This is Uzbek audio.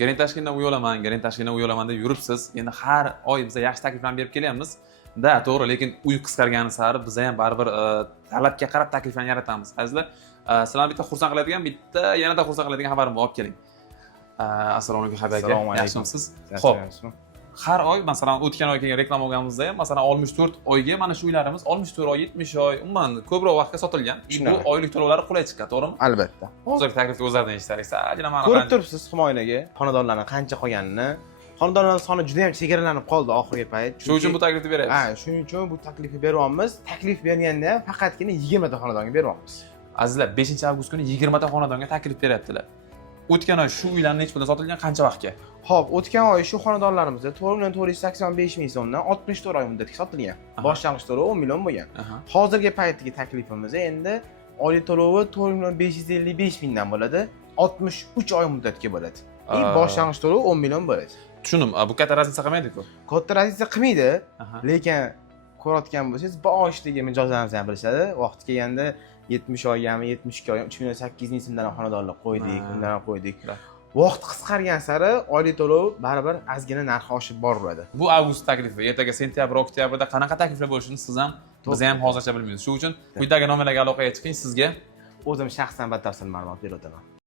Garant tashkildan uy olaman, garant tashkildan uy olaman deb yuribsiz. Endi har oy biz yaxshi takliflarni berib kelyapmiz. Da, to'g'ri, lekin uy qisqargani sari biz ham baribir talabga qarab takliflarni yaratamiz. Azizlar, sizlarni bitta xursand qiladigan, bitta yanada xursand qiladigan xabarimni olib keling. Assalomu alaykum Habib aka. Assalomu alaykum. Yaxshimisiz? Xo'p. Har oy, masalan, o'tgan oy kelgan reklama olganimizda ham, masalan, 64 oyga mana shu uylarimiz 64 oy, 70 oy, umuman ko'proq vaqtga sotilgan. Bu oylik to'lovlari qulay chiqqan, to'g'rimi? Albatta. Hozirgi taklifni o'zlaridan eshitdik. Sajina mana Ko'rib turibsiz Humoynaga xonadonlarning qancha qolganini. Xonadonlar soni juda ham chegaralanib qoldi oxirgi payt. Shuning uchun bu taklifni beryapmiz. Ha, shuning uchun bu taklifni beryapmiz. Taklif berganda ham faqatgina 20 ta xonadonga beryapmiz. Azizlar, 5-avgust kuni 20 ta xonadonga taklif beryaptilar. O'tgan oy shu uylarning hech puldan sotilgan qancha vaqtga? Xo'p, o'tgan oy shu xonadonlarimizda 4.485 ming so'mdan 64 oy muddatga sotilgan. Boshlang'ich to'lovi 10 million bo'lgan. Hozirgi paytdagi taklifimiz endi oylik to'lovi 4.555 mingdan bo'ladi, 63 oy muddatga bo'ladi. Boshlang'ich to'lovi 10 million bo'ladi. Tushundim. Bu katta razlika qilmaydi-ku. Katta razlika qilmaydi, lekin ko'rayotgan bo'lsangiz, boshdagi mijozlarimiz ham bilishadi. Vaqti kelganda 70 oygami, 72 oy, 3.8 ming so'mdan xonadonlar qo'ydik, undan ham qo'ydik. Vaqt qisqargan sari oylik to'lov baribir ozgina narxi oshib boraveradi. Bu avgust taklifi. Ertaga sentyabr, oktyabrda qanaqa takliflar bo'lishini siz ham, biz ham hozircha bilmaymiz. Shuning uchun quyidagi nomerlarga aloqaga chiqing, sizga o'zim shaxsan batafsil ma'lumot berib o'taman.